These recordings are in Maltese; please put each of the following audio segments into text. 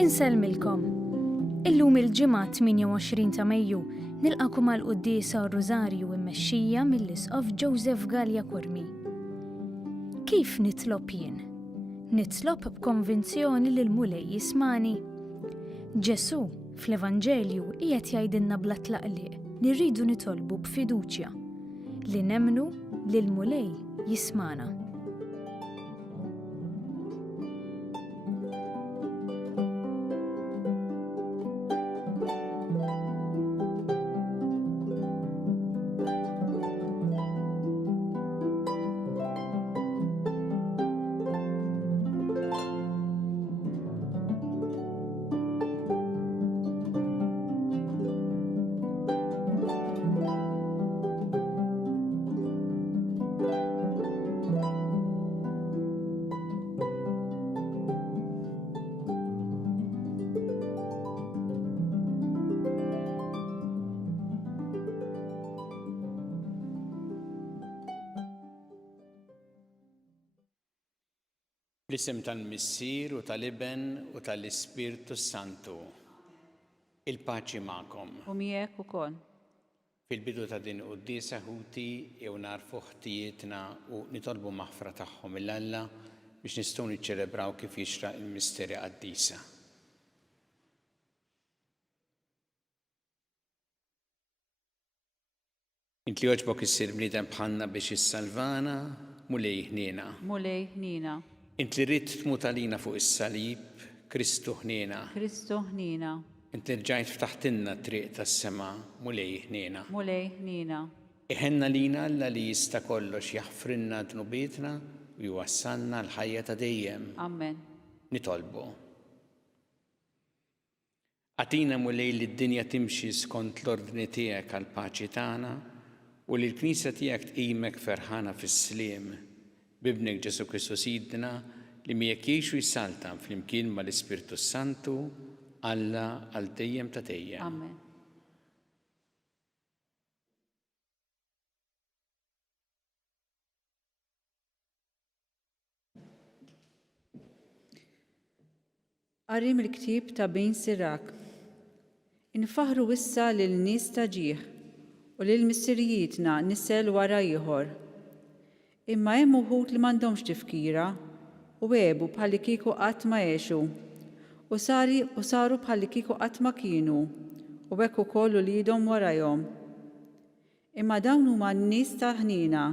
Insellmilkom. Illum il-ġimgħa 28 ta' Mejju nilqakom għal qudiesa Rożarju mmexxija mill-Isqof Joseph Gallia Kurmi. Kif nitlob jien? Nitlob b'konvinzjoni li l-mulej jismani. Ġesu fl-Evanġelju qiegħed jgħidilna bla tlaqliq li rridu nitolbu b'fiduċja li nemmnu li l-mulej jismana. Bl-isem tal-Missier u tal-Iben u tal-Ispirtu Santu. Il-paċi magħkom. U miegħek ukoll. Fil-bidu ta' din qudiesa ħuti jew narfu ħtijietna u nitolbu maħfra tagħhom mill-Alla biex nistgħu niċċelebraw kif jixraq il-misteri qaddisa. Int li jogħġbok issir bniedem bħalna biex issalvana, mulej ħniena. Mulej ħniena. Int li rrid tmut għalina fuq is-salib, Kristu ħniena. Kristu ħniena. Int li rġajt ftaħtilna t-triq tas-sema, mulej ħniena. Mulej ħniena. Iħenna lina Alla li jista' kollox jaħfrinna dnubietna u jwassalna l-ħajja ta' dejjem. Amen. Nitolbu. Għatina mulej li d-dinja timxi skont l-ordni tiegħek għall-paċi tagħna u li l-Knisja tiegħek tqimek ferħana fis-sliem. Bibnek Ġesu Kristu Sidna li miegħek jgħixu jissaltam flimkien mal-Ispirtu Santu Alla għal dejjem ta' dejjem. Amen. Qari mill-ktieb ta' Bejn Sirak. Infaħru issa lil nies ta' ġieħ u lil missirijietna nisel wara ieħor. Imma hemm uħud li m'għandhomx tifkira u għebu bħalli kieku qatt ma għexu u saru bħalli kieku qatt ma kienu u hekk ukoll uliedhom warajhom. Imma dawn huma n-nies ta' ħnina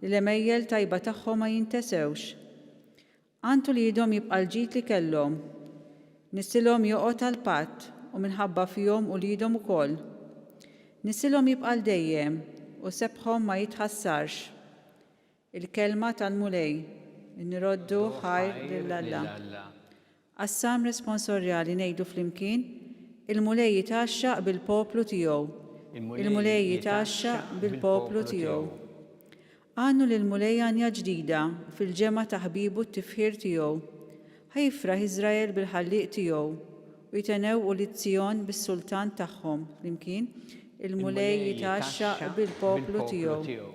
li l-emejjel tajba tagħhom ma jintesewx. Għantu liedhom jibqa' l-ġid li kellhom. Nisilhom joqgħod għall-patt u minħabba fihom uliedhom ukoll. Nisilhom jibqa' l-dejjem u sebħhom ma jitħassarx. Il-kelma tal-mulej, nirroddu ħajr lill-Alla. Qassam responsorjali ngħidu flimkien, il-mulej jitaxxaq bil-poplu tiegħu. Il-mulej jitaxxaq bil-poplu tiegħu. Għannu lill-mulej għanja ġdida fil-ġemgħa ta' ħbibu t-tifħir tiegħu. Ħajfraħ Iżrael bil-ħalliq tiegħu u jtenew ulizzjon bis-sultan tagħhom flimkien, il-mulej jitaxxaq bil-poplu tiegħu.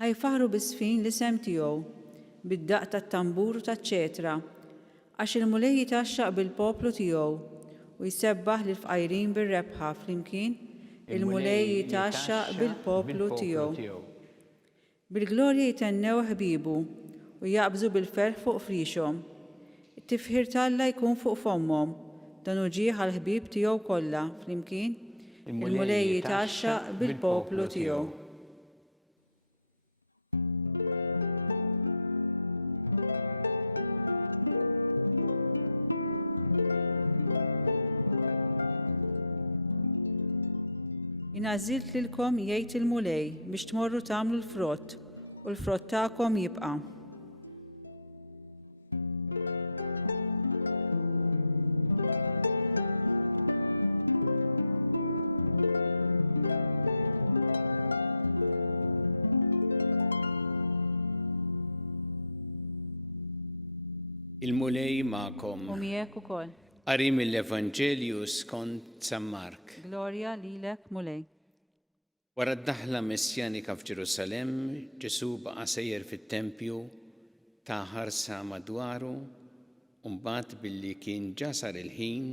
Ħajfaħru bis-sfin l-isem tiegħu, bid-daqq tat-tambur u taċ-ċetra, għax il-mulej jitaxxaq bil-poplu tiegħu u jsebbaħ lil fqajrin bir-rebħa flimkien il-mulej jitaxxaq bil-poplu tiegħu. Bil-glorja jtennew ħbibu u jaqbżu bil-ferħ fuq frixhom. It-tifħir tal-Alla jkun fuq fommhom, dan ġieħ għall-ħbieb tiegħu kollha flimkien il-mulej jitaxxaq bil-poplu tiegħu. Għażilt lilkom jgħid il-mulej biex tmorru tagħmlu l-frott u l-frott tagħkom jibqa'. Il-mulej magħkom. U miegħek ukoll. Qari mill-Evanġelju skont San Mark. Glorja lilek mulej. Wara d-daħla messjanika f'Ġerusalemm, Ġesu baqa' sejjer fit-Tempju ta' ħarsa madwaru u mbagħad billi kien ġasar il-ħin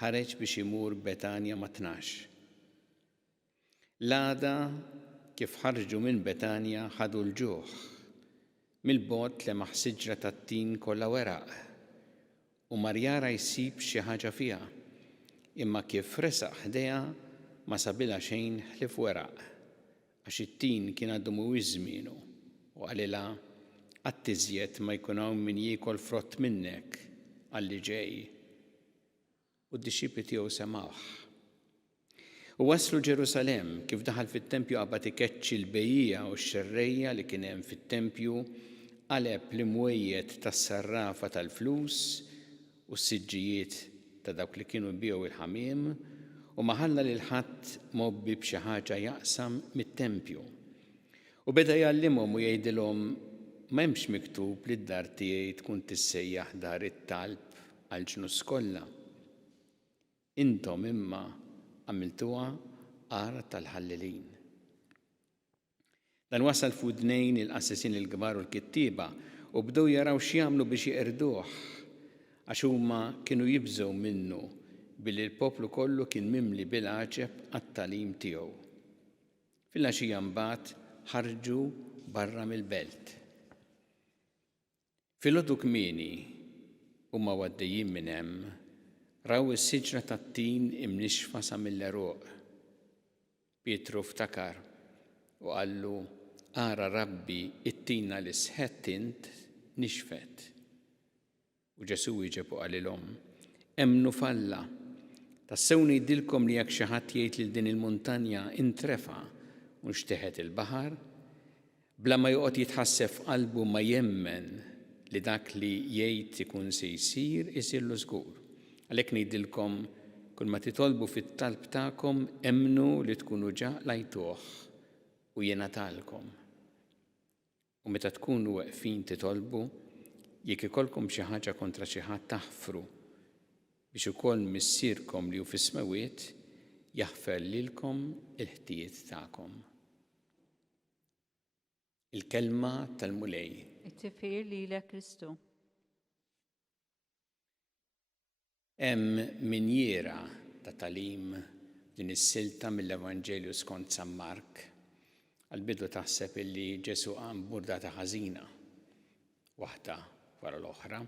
ħareġ biex imur Betanja ma' 12. L-għada kif ħarġu minn Betanja ħadu l-ġuħ mill-bogħod lemaħ siġra tat-tin kollha weraq u Marjara jsib xi ħaġa fiha, imma kif resaq ħdejha ma sabilha xejn ħlief weraq għax it-tin kien għadu mhuwiex żmienu u qalilha qatt iżjed ma jkun hawn min jiekol frott minnek għalli ġej. U d-disċipli tiegħu semgħuh. U waslu Ġerusalemm kif daħal fit-tempju qabad ikeċċi l-bejjija u x-xerrejja li kien hemm fit-tempju qaleb l-imwejjed tas-sarrafa tal-flus u s-siġġijiet ta' dawk li kienu jbiegħu il-ħamiem u ma ħalla lil ħadd mobbi b'xi ħaġa jaqsam mit-tempju. U beda jgħallimhom u jgħidilhom m'hemmx miktub li d-dar tiegħi tkun tissejjaħ dar it-talb għall-ġnus kollha. Intom imma għamiltuha għar tal-ħallelin. Dan wasal f'udnejn il-qassisin il-kbar u l-kittieba u bdew jaraw x'jagħmlu biex jeqirduh għax huma kienu jibżgħu minnu billi l-poplu kollu kien mimli bil-għaġeb għat-tagħlim tiegħu. Fil-għaxija mbagħad ħarġu barra mill-belt. Filgħodu kmieni huma għaddejjin minn hemm raw is-siġra tat-tin imnixfa sa mill-eruq. Pietru ftakar u qallu ara Rabbi it-tina li sħett int nixfet. U Ġesu wieġeb u qalilhom emnu falla tassew ngħidilkom li jekk xi ħadd jgħid lil din il-muntanja intrefa' u nxteħet il-baħar bla ma joqgħod jitħassef qalbu ma jemmen li dak li jgħid ikun se jsir isirlu żgur. Għalhekk ngħidilkom kull ma titolbu fit-talb tagħkom emnu li tkunu ġa lajtuh u jingħatalkom. U meta tkunu weqfin titolbu jekk ikolkom xi ħaġa kontra xi ħadd taħfru biex ukoll missierkom li hu fis-smawiet jaħfer lilkom il-ħtijiet tagħkom. Il-kelma tal-mulej. It-tifir lilek Kristu. Hemm minjera ta' tagħlim din is-silta mill-Evanġelju skont San Mark. Għall-bidu taħseb illi Ġesu qam burdata ħażina waħda wara l-oħra,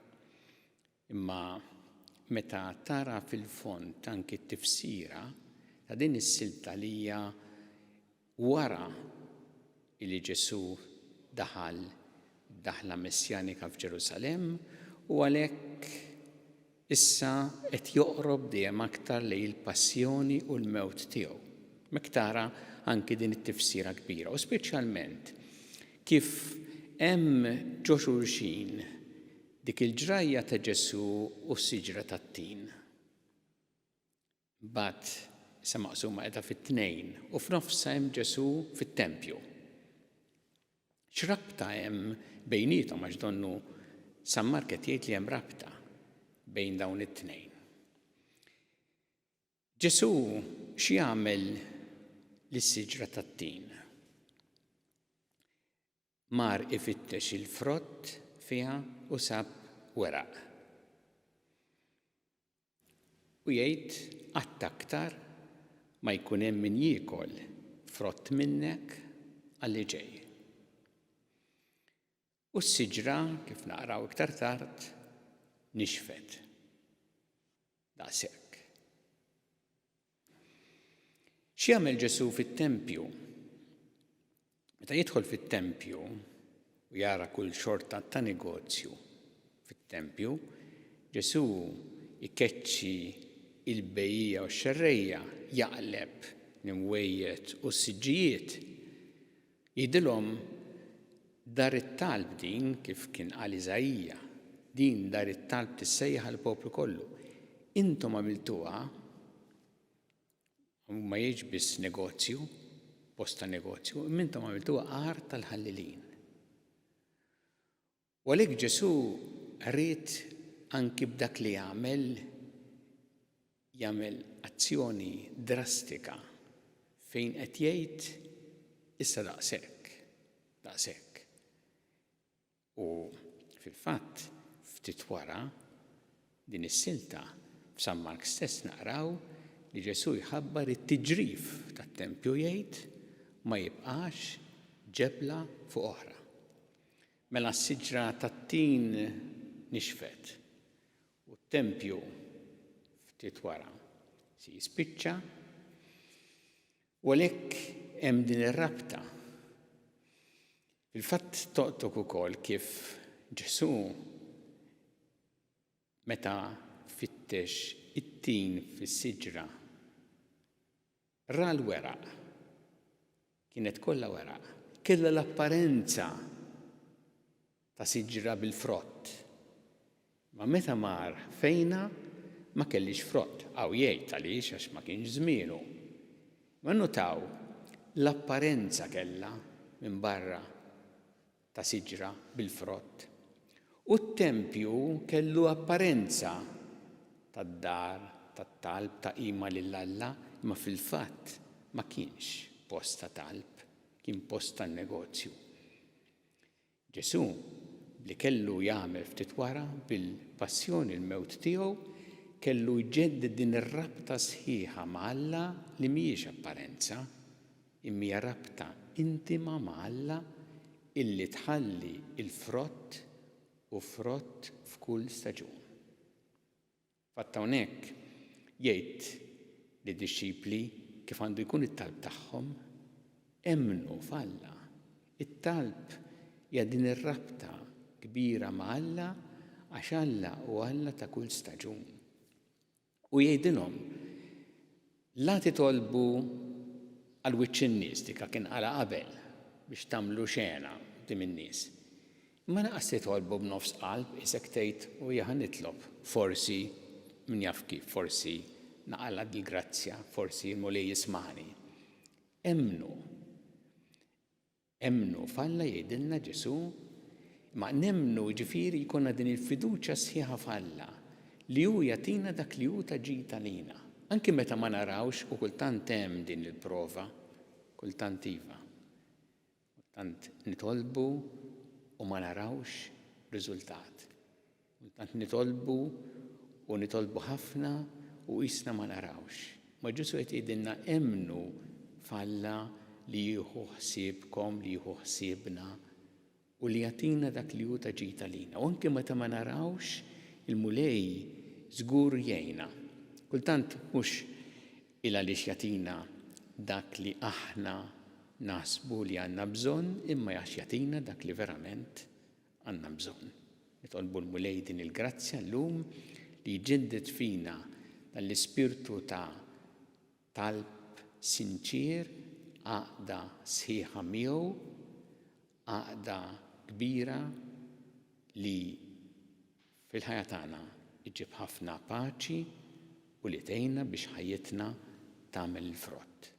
imma meta tara fil-fond anki t-tifsira ta' din is-silta li hija wara li Ġesu daħla messjanika f'Ġerusalemm u għalhekk issa qed joqrob dejjem aktar lejn il-passjoni u l-mewt tiegħu. Miktara anki din it-tifsira kbira u speċjalment kif hemm ġo xulxin dik il-ġrajja ta' Ġesu u s-siġra tat-tin. Mbagħad issa maqsuma qiegħda fit-tnejn u f'nofsha hemm Ġesu fit-tempju. X'rabta hemm bejniethom għax donnu San Mark qed jgħid li hemm rabta bejn dawn it-tnejn. Ġesu x'jagħmel lis-siġra tat-tin? Mar ifittex il-frott fiha u sab weraq. U jgħid qatt aktar ma jkun hemm min jiekol frott minnek għalli ġej. U s-siġra kif naqraw iktar tard nixfet. Daqshekk. X'jagħmel Ġesu fit-tempju? Meta jidħol fit-tempju u jara kull xorta ta' negozju fit-tempju, Ġesu jkeċċi il-bejjija u x-xerrejja jaqleb l-imwejjed u s-siġġijiet. Jgħidilhom dar it-talb din kif kien qal Iżajja, din dar it-talb tissejjaħ għall-poplu kollu. Intom għamiltuha ma jgħidx biss negozju, posta negozju, imma intom għamiltuha għar tal-ħallelin. U għalhekk Ġesu rrid anki b'dak li jagħmel azzjoni drastika fejn qed jgħid issa daqshekk. U fil-fatt ftit wara din is-silta f'San Mark stess naqraw li Ġesu jħabbar it-tiġrif tat-tempju jgħid ma jibqax ġebla fuq oħra. Mela s-siġra tat-tin nixfet u t-tempju ftit wara si jispiċċa u għalhekk hemm din ir-rabta. Fil-fatt toqtok ukoll kif Ġesu meta fittex it-tin fis-siġra ra l-weraq. Kienet kollha weraq. Kellha l-apparenza ta' siġra bil-frott. Ma meta mar fejna ma kellix frott. Aw jgħid għaliex għax ma kienx żmienu. Ma notaw l-apparenza kellha minn barra ta' siġra bil-frott. U t-tempju kellu apparenza tad-dar, tat-talb, ta' qima lill-Alla, ma fil-fatt ma kienx post ta' talb, kien post ta' negozju. Ġesu li kellu jagħmel ftit wara bil-passjoni l-mewt tiegħu kellu jġedded din ir-rabta sħiħa ma' Alla li mhijiex apparenza, imma hija rabta intima ma' Alla illi tħalli il-frott u frott f'kull staġun. Fatt hawnhekk jgħid lid-dixxipli kif għandu jkun it-talb tagħhom, emmnu f'Alla. It-talb hija din ir-rabta kbira ma' Alla għax Alla u Alla ta' kull staġun. U jgħidilhom la titolbu għal wiċċ in-nies dik kien qala qabel biex tagħmlu xena dim in-nies. Ma naqas titolbu b'nofs qalb isek tgħid u jaħ nitlob forsi min jaf kif, forsi naqala dil-grazzja, forsi l-mulej jismani. Emnu f'Alla jgħidilna Ġesu, ma nemnu ġifieri jkollna din il-fiduċja sħiħa f'Alla li hu jagħtina dak li hu taġita lina. Anki meta ma narawx u kultant hemm din il-prova, kultant iva. Kultant nitolbu u ma narawx riżultat. Kultant nitolbu u nitolbu ħafna u isna ma narawx. Ma Ġesu qed jgħidilna emmnu f'Alla li jieħu ħsiebkom, li jieħu ħsiebna u li jagħtina dak li hu taġita lina. U anke meta ma narawx il-mulej żgur jgħinna. Kultant mhux il għaliex jagħtina dak li aħna naħsbu li għandna bżonn, imma għax jagħtina dak li verament għandna bżonn. Nitolbu l-mulej din il-grazzja llum li jġeddet fina dall-ispirtu ta' talb sinċir, għaqda sħiħa miegħu, għaqda kbira li fil-ħajja tagħna iġib ħafna paċi u li tgħinna biex ħajjitna tagħmel il-frott.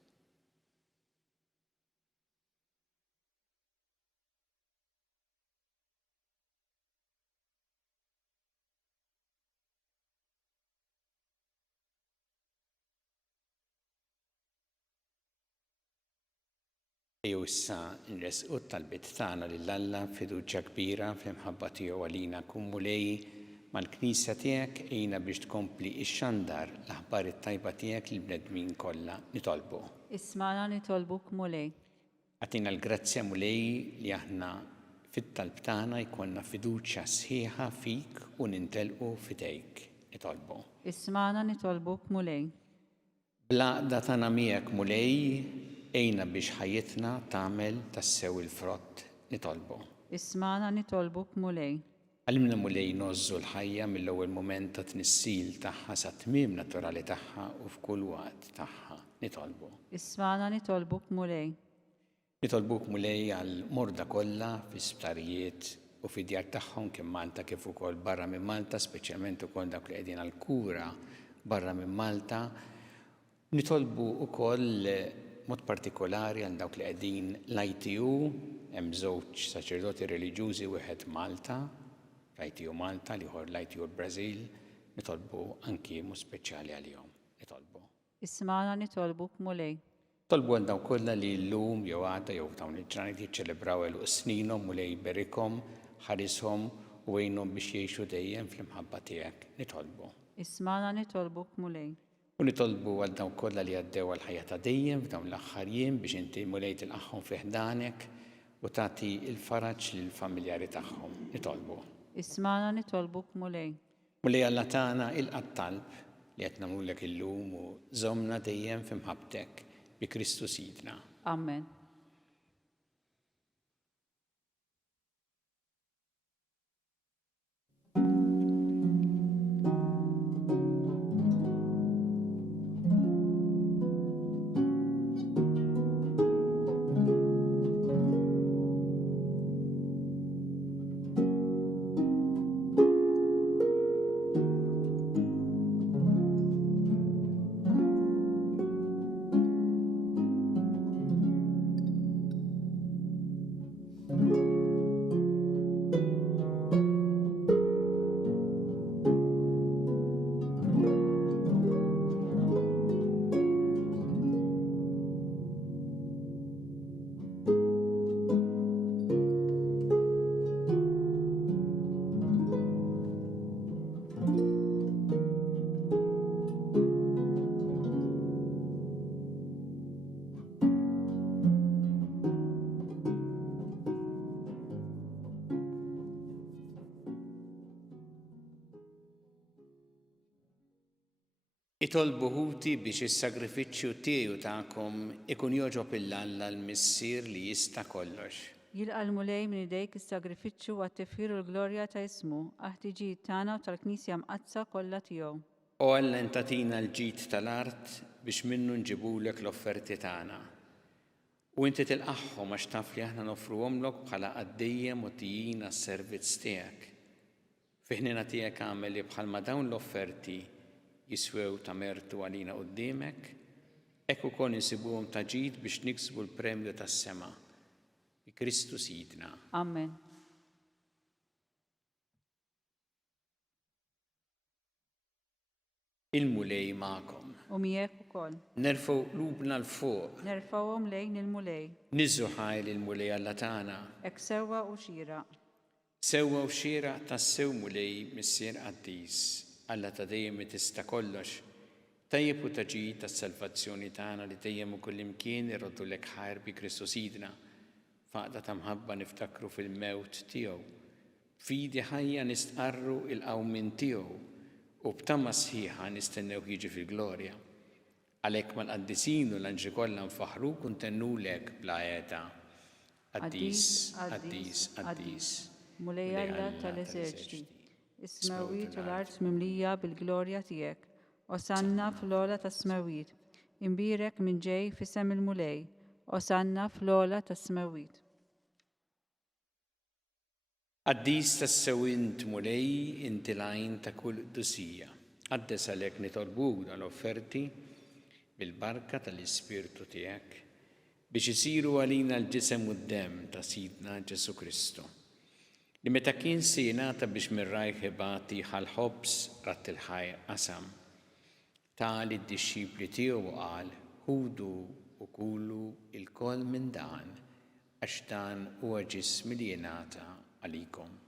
Ejju issa nresqu t-talbiet tagħna lill-Alla fiduċja kbira fl-imħabba tiegħu għalina kun mulej mal-Knisja tiegħek ejna biex tkompli x-xandar l-aħbar it-tajba tiegħek lill-bnedmin kollha nitolbu. Ismana nitolbuk mulej. Għatina l-grazzja mulej li aħna fit-talb tagħna jkollna fiduċja sħiħa fik u nintelqu fidejk nitolbu. Ismana nitolbuk mulej. Bl-għaqda tagħna miegħek mulej ejna biex ħajjitna tagħmel tassew il-frott nitolbu. Ismana nitolbuk mulej. Għallimna mulej nozzu l-ħajja mill-ewwel mument ta' tnissil tagħha sa tmiem naturali tagħha u f'kull waqt tagħha nitolbu. Ismana nitolbuk mulej. Nitolbuk mulej għal morda kollha fl-isptarijiet u fid-djar tagħhom kemm Malta kif ukoll barra minn Malta, speċjalment ukoll dawk li qegħdin għall-kura barra minn Malta. Nitolbu ukoll mod partikolari għal dawk li qegħdin l-ITU, hemm żewġ saċerdoti reliġjużi wieħed Malta, l-ITU Malta li ieħor l-ITU Brażil, nitolbu anki mod speċjali għalihom. Nitolbu. Ismana nitolbuk mulej. Tolbu għal dawk kollha li llum jew għada jew dawn il-ġranet jiċċelebraw il sninhom mulej berikhom, ħarishom u għinhom biex jgħixu dejjem fl-imħabba tiegħek. Nitolbu. Ismana nitolbuk mulej. U nitolbu għal dawn kollha li għaddew għal ħajja ta' dejjem f'dawn l-aħħar jiem biex inti mulej tilqaħħom fi ħdanek u tagħti l-faraġġ lill-familjari tagħhom. Nitolbu. Ismana nitolbuk mulej. Mulej Alla tagħna ilqa' talb li qed nagħmlulek illum u żommna dejjem f'imħabbtek bi Kristu Sidna. Amen. Itolbu ħuti biex is-sagrifiċċju tiegħu tagħkom ikun joġob il-Alla l-Missier li jista' kollox. Jilqa' l-mulej minn idejk is-sagrifiċċju għat-tifħir u l-glorja ta' ismu, aħtiġijiet tagħna u tal-Knisja mqazza kollha tiegħu. O Alla tatina l-ġid tal-art biex minnu nġibulek l-offerti tagħna. U inti tilqaħħom għax taf li aħna nofruhomlok bħala qaddejjem u tijin għas-servizz tiegħek. Fi ħnina tiegħek għamel li bħalma dawn l-offerti jiswew ta' mertu għalina qudiemek, hekk ukoll insibuhom ta' ġid biex niksbu l-premju tas-sema bi Kristu Sidna. Amen. Il-mulej magħkom. U miegħek ukoll. Nerfgħu qlubna l-fuq. Nerfgħuhom lejn il-mulej. Niżżu ħajl il-mulej Alla tagħna. Hekk sewwa u xieraq. Sewwa u xieraq tas-sew mulej Missier Qaddis. Alla ta' dejjem tista' kollox, tajjeb u taġid tas-salvazzjoni tagħna li dejjem u kullimkien irroddu lek ħajr bi Kristu Sidna, faqda ta' mħabba niftakru fil-mewt tiegħu, fidi ħajja nistqarru il-qawmin tiegħu u b'tamma sħiħa nistennew jiġi fil-glorja. Għalhekk mal-qaddisin u l-anġi kollha nfaħruk u ntennulek bla qiegħda. Qaddis, Qaddis, Qaddis. Mulej Alla tal-eżerċiti. Is-smawijiet u l-art mimlija bil-glorja tiegħek. Osanna fl-ola tas-smawijiet. Imbirek minn ġej f'isem il-mulej. Osanna fl-ola tas-smawijiet. Qaddis tas-sewint mulej inti l-għajn ta' kull qdusija. Qaddes għalhekk nitolbuk dal-offerti bil-barka tal-Ispirtu tiegħek biex isiru għalina l-ġisem u d-dem ta' Sidna Ġesu Kristu. Li meta kien se jingħata biex mir-rajħ ibati ħal-ħobs rat il-ħajr qasam. Tali d-dixxipli tiegħu qal ħudu u kulu il-koll minn dan għax dan huwa ġismi li jingħata għalikom.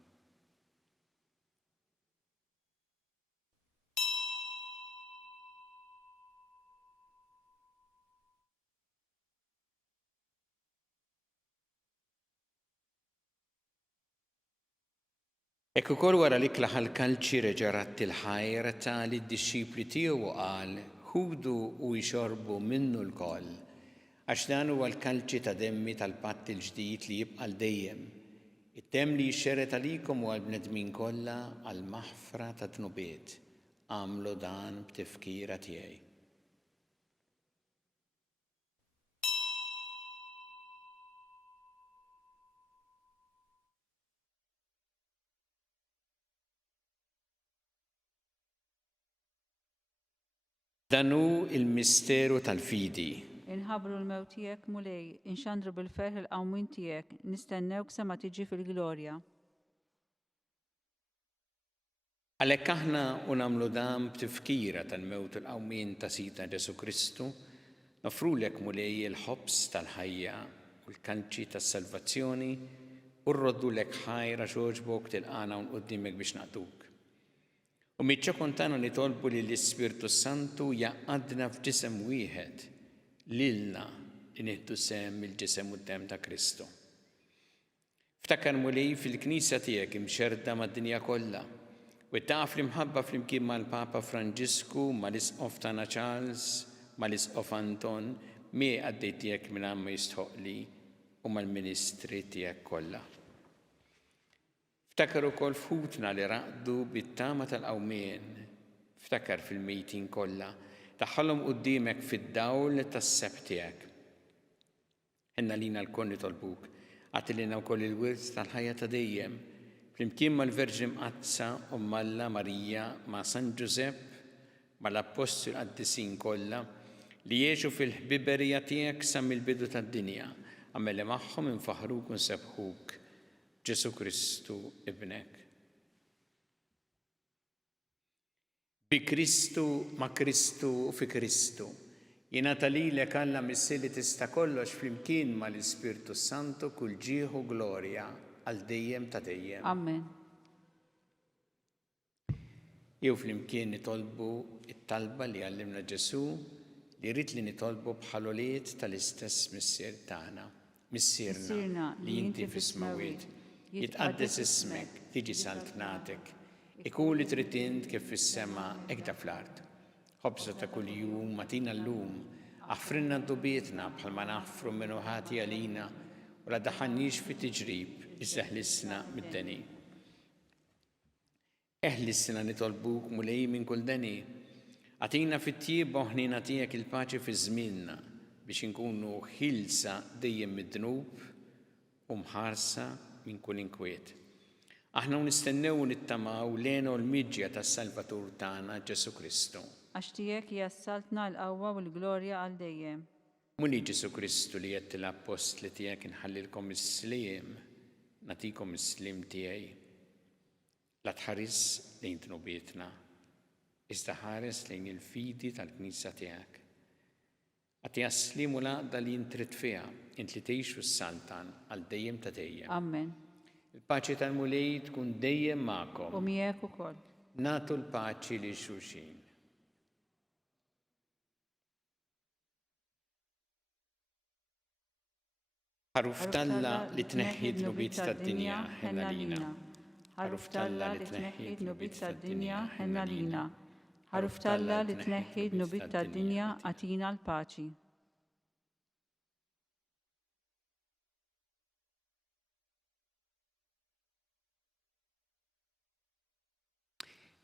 Ekk ukoll wara li klaħal kalċi reġarat il-ħajr tali d-dixxipli tiegħu qal ħudu u jxorbu minnu l-koll għax dan huwa l-kalċi ta' demmi tal-patt il-ġdid li jibqa' dejjem. It-temm li jxxerret għalikom u għall-bnedmin kollha għall-maħfra ta' tnubiet. Għamlu dan b'tifkira tiegħi. Dan hu il-misteru tal-fidi. Inħabru l-mewt tiegħek mulej, inxandru bil-ferħ il-qawmin tiegħek, nistennewk sa ma tiġi fil-glorja. Għalhekk aħna u nagħmlu dan b'tifkira tal-mewt il-qawmin ta' Sidna Ġesu Kristu, nofrulek mulej il-ħobs tal-ħajja u l-kalċi tas-salvazzjoni u rroddu lek ħajra xogħġbok tilqana quddiemek biex naqtuk. U miċ-ċokon tagħna nitolbu li l-Ispirtu Santu jaqgħadna f'ġisem wieħed lilna li nieħdu sehem il-ġisem u d-dem ta' Kristu. Ftakar mulej fil-Knisja tiegħek imxerda mad-dinja kollha u taf li mħabba flimkien mal-Papa Franġisku, mal-Isqof tagħna Charles, mal-Isqof Anton, mi għaddej tiegħek minn ma jistħoqli u mal-ministri tiegħek kollha. Ftakar ukoll futna li raqdu bit-tama tal-qawmien, ftakar fil-mejtin kollha, taħħalhom quddiemek fid-dawl tas-seb tiegħek. Ħenna lina l-koll nitolbuk, għatilina wkoll il-wirds tal-ħajja ta' dejjem, flimkien mal-Verġi Mqazza u Malla Marija ma' San Ġusepp, mal-Apostoli qaddisin kollha li jgħixu fil-ħbiberija tiegħek sa mill-bidu tad-dinja, għamel magħhom infaħruk u nsebħuk Ġesu Kristu ibnek. Bi Kristu, ma' Kristu u fi Kristu. Jingħata lilek Alla missi li tista' kollox flimkien mal-Ispirtu Santu kull ġieħ u glorja għal dejjem ta' dejjem. Amen. Jew flimkien nitolbu it-talba li għallimna Ġesu li rrid li nitolbu bħal-għoliet tal-istess missier tagħna. Missierna li inti fis-smawiet. Jitqaddes ismek, tiġi saltnatek, ikun li trid int kif fis-sema hekk fl-art. Ħobża ta' kuljum matina llum, aħfrinna d-dubietna bħalma naħfru minnu ħati għalina u la daħannix fi tiġrib, iżda ħlissna mid-deni. Eħlissna nitolbuk mulej minn kull deni. Għatina fit-tjieba ħnina tiegħek il-paċi fi żmienna biex inkunu ħilsa dejjem mid-dnub u mħarsa minn kull inkwiet. Aħna nistennew nittamaw lejn l-miġja tas-Salvatur tagħna Ġesu Kristu. Għax tiegħek jassaltna l-qawwa u l-glorja għal dejjem. Muni Ġesu Kristu li qed l-apostli tiegħek inħallilkom is-sliem, nagħtikom is-sliem tiegħi. La tħares lejn tnubietna, iżda ħares lejn il-fidi tal-Knisja tiegħek. Għati għaslim u laqda li jintrit fiha, int li tgħixu s-saltan għal dejjem ta' dejjem. Amen. Il-paċi tal-mulej tkun dejjem magħkom. U miegħek ukoll. Nagħtu l-paċi li xulxin. Ħaruf Talla li tneħħi d-nubiet tad-dinja ħenna lina. Ħaruf Talla li tneħħi d-nubiet tad-dinja ħenna lina. Ħaruf Talla li tneħħi d-nubiet tad-dinja għatina l-paċi.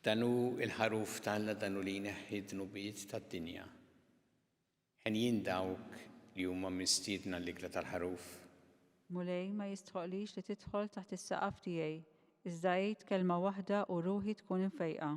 Danu il-ħaruf Talla danu li jneħħi d-nubiet tad-dinja. Ħen jindawk li huma mistiedna l-ikla tal-ħaruf. Mulej ma jistħoqlix li tidħol taħt is-saqaf tiegħi, iżda jgħid kelma waħda u ruħi tkun infejqa.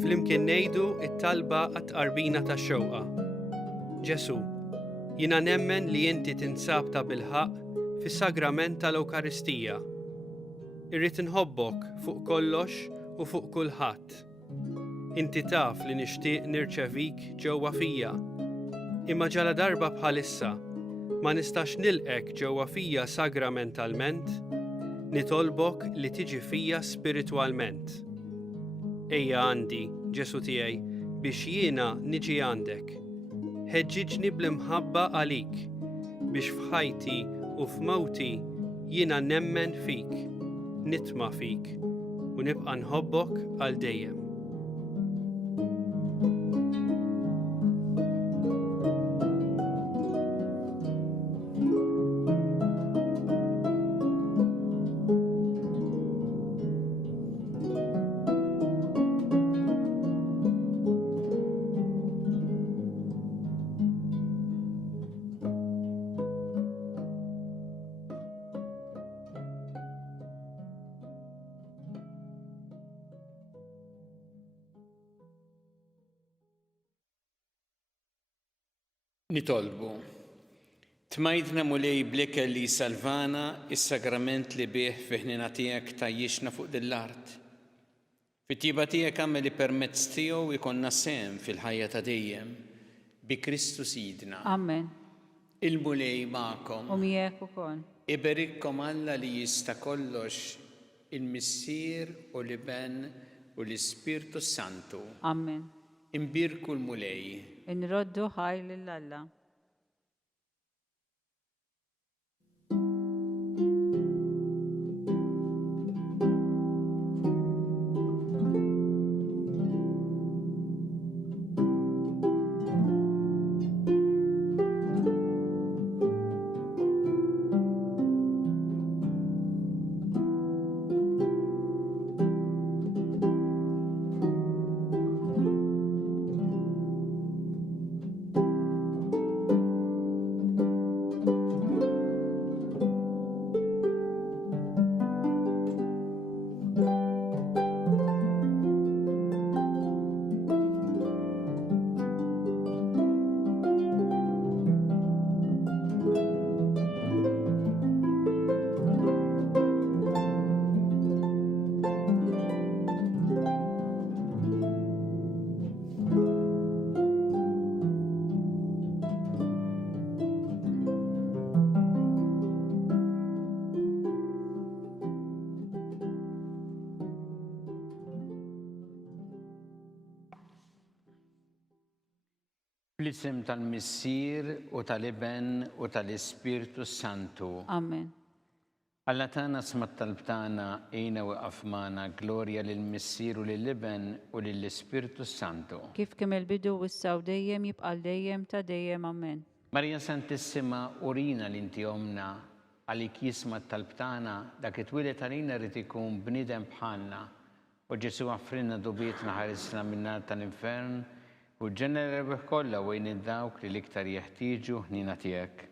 Flimkien ngħidu t-talba għat-tqarbina tax-xewqa. Ġesu, jiena nemmen li inti tinsab ta' bilħaq fis-sagrament tal-Ewkaristija. Irrid inħobbok fuq kollox u fuq kulħadd. Inti taf li nixtieq nirċevik ġewwa fija. Imma ġala darba bħalissa ma nistax nilqek ġewwa fija sagramentalment, nitolbok li tiġi fija spiritwalment. Ejja għandi, Ġesu tiegħi, biex jiena niġi għandek. Ħeġġiġni bl-imħabba għalik, biex f'ħajti u f'mawti jiena nemmen fik, nitma fik, u nibqa' nħobbok għal dejjem. Nitolbu. Tmajdna mulej bleka li salvana is-sagrament li bih fiħnina tiegħek tajjixna fuq dil-art. Fit-tiba tiegħek għamel li permezz tiegħu ikonna sem fil-ħajja ta' dejjem bi Kristu Sidna. Amen. Il-mulej magħkom. U miegħek ukoll. Iberikkom Alla li jista' kollox il-Missier u l-Iben u l-Ispirtu Santu. Amen. Imbirku l-mulej. Inroddu ħaj lill-Alla. Fl-isem tal-Missier u tal-Iben u tal-Ispirtu Santu. Amen. Alla tana smat tal-btana ejna u qafmana glorja lill-Missier u lill-Iben u lill-Ispirtu Santu. Kif kemm il-bidu issa u dejjem jibqa' dejjem ta' dejjem. Amen. Marja Santissima urina l-inti omna għalik jismat tal-btana dak it-twilet għalina rrid ikun bniedem bħalna u Ġesu għaffrinna dubietna ħarisna minnar tal-infern u ġenera rebbħ kollha wejn id-dawk li l-iktar jeħtieġu ħnina tiegħek.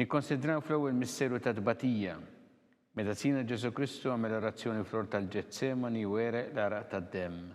Nikkonsidraw fl-ewwel misteru ta' tbatija, meta sina Ġesu Kristu għamel orazzjoni fl-ort tal-Ġetsemani u għereq l-araq tad-demm.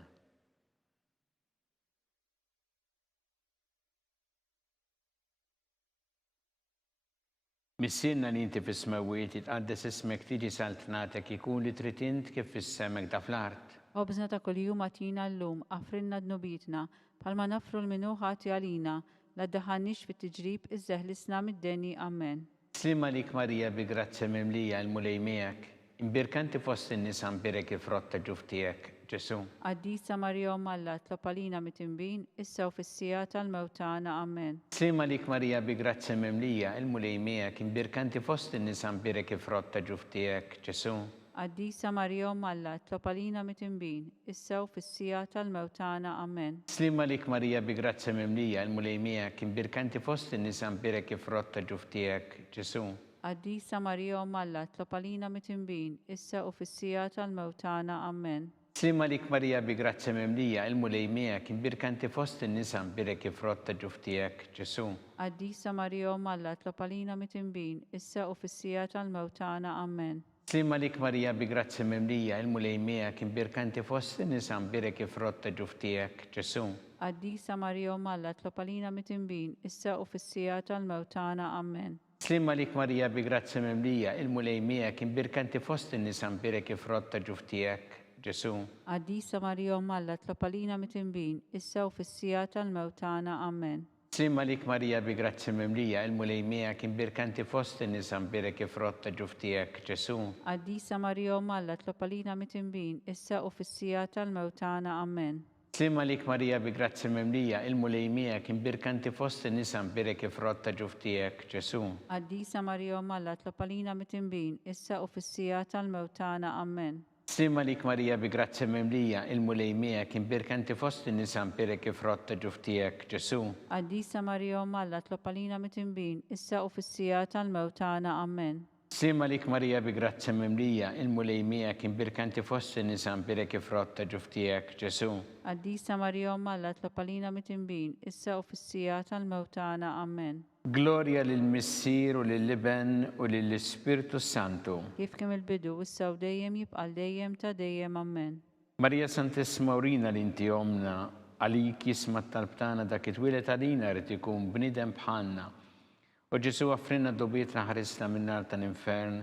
Missierna li inti fis-smawiet jitqaddes ismek tiġi saltnatek ikun li trid int kif fis-semek da fl-art. Obżna ta' kuljum għatina llum, għafrinna dnubitna, palma nafru l-minu ħati għalina, la ddaħannix fit-tiġrib iż-żeħlisna mid-deni. Amen. Slima lik Marija bi grazzja mimlija l-mulej miegħek, imbirkanti fost in-nisa mbirek il-frotta ġuf tiegħek, Ġesu. Għaddisa Marija Alla, tlopalina mit-imbin, issa u fis-sija tal-mewtana. Amen. Slima lik Marija bi grazzja mimlija l-mulej miegħek, imbirkanti fost in-nisa mbirek il-frotta ġuf tiegħek, Ġesu. Għaddisa Marija Alla, tlopalina mit-imbin, issa u fis-sija tal-mewtana. Amen. Slima lik Marija bi grazzja mimlija l-mulej miegħek, imbirkanti fost in-nisa mbirek il-frotta ġuf tiegħek, Ġesu. Għaddisa Marija Alla, tlopalina mit-imbin, issa u fis-sija tal-mewtana. Amen. Slima lik Marija bi grazzja mimlija l-mulej miegħek, imbirkanti fost in-nisa mbirek il-frotta ġuf tiegħek, Ġesu. Għaddisa Marija Alla, tlopalina mit-imbin, issa u fis-sija tal-mewtana. Amen. Slima lik Marija bi grazzja mimlija l-mulej miegħek, imbirkanti fost in-nisa mbirek il-frotta ġuf tiegħek, Ġesu. Għaddisa Marija Alla, tlopalina mit-imbin, issa u fis-sija tal-mewtana. Amen. Slima lik Marija bi grazzja mimlija l-mulej miegħek, imbirkanti fost in-nisa mbirek il-frotta ġuf tiegħek, Ġesu. Għaddisa Marija Alla, tlopalina mit-imbin, issa u fis-sija tal-mewtana. Amen. Slima lik Marija bi grazzja mimlija l-mulej miegħek, imbirkanti fost in-nisa mbirek il-frotta ġuf tiegħek, Ġesu. Għaddisa Marija Alla, tlopalina mit-imbin, issa u fis-sija tal-mewtana. Amen. Slima lik Marija bi grazzi mimlija il-mulejmija kien birkanti fost in-nisa mbirek ifrott ta' ġuftijek Ġesu. Għaddisa Marija Malla tlopalina mitimbin, issa u fissija tal-mewt tagħna. Amen. Slima lik Marija bi grazzi mimlija il-mulejmija kien birkanti fost in-nisa mbirek ifrott ta' ġuftijek Ġesu. Għaddisa Marija Malla tlopalina mitimbin, issa u fissija tal-mewt tagħna. Amen. Slima lik Marija bi grazzi mimlija il-mulejmija kien birkanti fost in-nisa mbirek ifrott ta' ġuftijek Ġesu. Għaddisa Marija Malla tlopalina mitimbin, issa u fissija tal-mewt tagħna. Amen. Gloria lill-Missier u lill-Liben u lill-Ispirtu Santu. Kif kemm il-bidu, issa u dejjem jibqal dejjem ta' dejjem. Amen. Marija Santissima urina li inti omna għalik jisma talbtana dak it-twilet għalina rrit ikun bnidem bħalna. U Ġesu għaffrinna d-dobietna ħarisna minnar tal-infern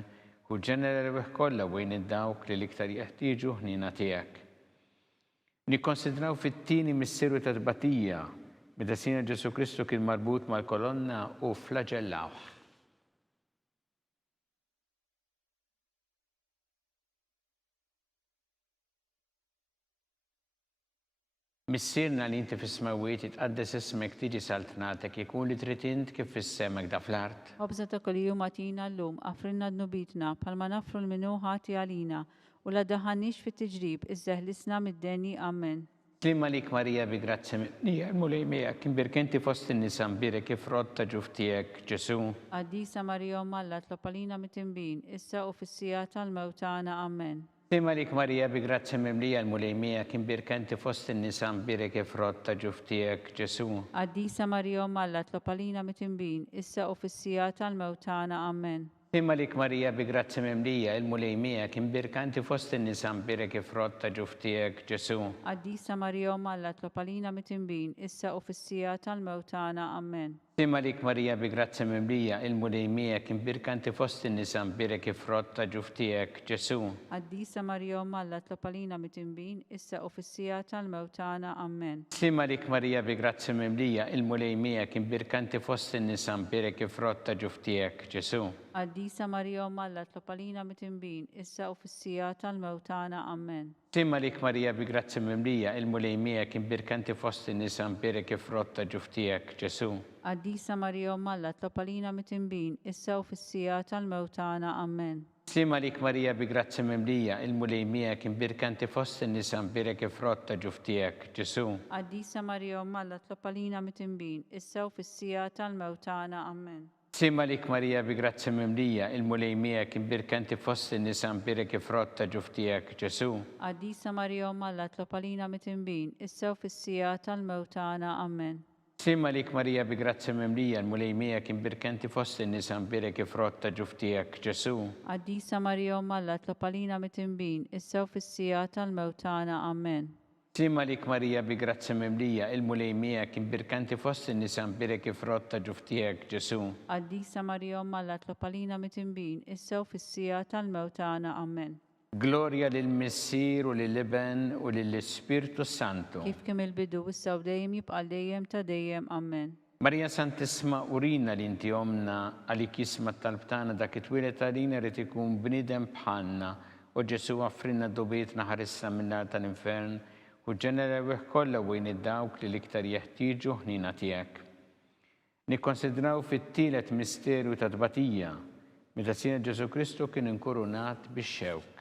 u ġenera l-weħ kolla wejn id-dawk li liktar jeħtieġu ħnina tijak. Nikkonsidraw fit-tini missiru ta' tbatija meta Sina Ġesu Kristu kien marbut mal-kolonna u flaġellaw. Missirna li inti fis-smawiet itqaddes ismek tiġi saltnatek ikun li trid int kif fis-semek da fl-art. Obża ta' kuljum għatina llum, għafrinna d-nubitna, palma nafru l-minu ħati għalina, u la daħannix fit-tiġrib, iżżeħlisna mid-deni. Amen. Slima lik Marija bi grazzi mija l-mulejmija kien birkenti fost in-nisa mbirek ifrott ta' ġuftijek Ġesu. Għaddisa Marija Malla tlopalina mitimbin, issa u fissija tal-mewt tagħna. Amen. Slima lik Marija bi grazzi mimlija l-mulejmija kien birkenti fost in-nisa mbirek ifrott ta' ġuftijek Ġesu. Għaddisa Marija Malla tlopalina mitimbin, issa u fissija tal-mewt tagħna. Amen. Slima lik Marija bi grazzi mimlija l-mulejmija kien birkanti fost in-nisa mbirek ifrott ta' ġuftijek Ġesu. Għaddisa Marija Malla tlopalina mitimbin, issa u fissija tal-mewt tagħna. Amen. Slima lik Marija bi grazzi mimlija il-mulejmija kien birkanti fost in-nisa mbirek ifrott ta' ġuftijek Ġesu. Għaddisa Marija Malla tlopalina mitimbin, issa u fissija tal-mewt tagħna. Amen. Slima lik Marija bi grazzi mimlija il-mulejmija kien birkanti fost in-nisa mbirek ifrott ta' ġuftijek Ġesu. Għaddisa Marija Malla tlopalina mitimbin, issa u fissija tal-mewt tagħna. Amen. Slima lik Marija bi grazzi mimlija il-mulejmija kien birkanti fost in-nisa mbirek ifrott ta' ġuftijek Ġesu. Għaddisa Marija Malla tlopalina mitimbin, issa u fissija tal-mewt tagħna. Amen. Slima lik Marija bi grazzi mimlija il-mulejmija kien birkanti fost in-nisa mbirek ifrott ta' ġuftijek Ġesu. Għaddisa Marija Malla tlopalina mitimbin, issa u fissija tal-mewt tagħna. Amen. Slima lik Marija bi grazzi mimlija il-mulejmija kien birkanti fost in-nisa mbirek ifrott ta' ġuftijek Ġesu. Għaddisa Marija Malla tlopalina mitimbin, issa u fissija tal-mewt tagħna. Amen. Slima lik Marija bi grazzi mimlija il-mulejmija kien birkanti fost in-nisa mbirek ifrott ta' ġuftijek Ġesu. Għaddisa Marija Malla tlopalina mitimbin, issa u fissija tal-mewt tagħna. Amen. Slima lik Marija bi grazzi mimlija il-mulejmija kien birkanti fost in-nisa mbirek ifrott ta' ġuftijek Ġesu. Għaddisa Marija Malla tlopalina mitimbin, issa u fissija tal-mewt tagħna. Amen. Gloria lill-Missier u lill-Liben u lill-Ispirtu Santu. Kif kemm il-bidu, issa u dejjem jibqal dejjem ta' dejjem. Amen. Marija Santissima urina li inti omna għalik jisma talbtana dak it-twilet għalina rrit ikun bnidem bħalna u Ġesu għaffrinna d-dobietna ħarissa minnar tal-infern u ġenera l-weħ kolla wejn id-dawk li liktar jeħtieġu ħnina tijak. Nikkonsidraw fit-tielet misterju ta' tbatija meta Sina Ġesu Kristu kien inkurunat bix-xewk.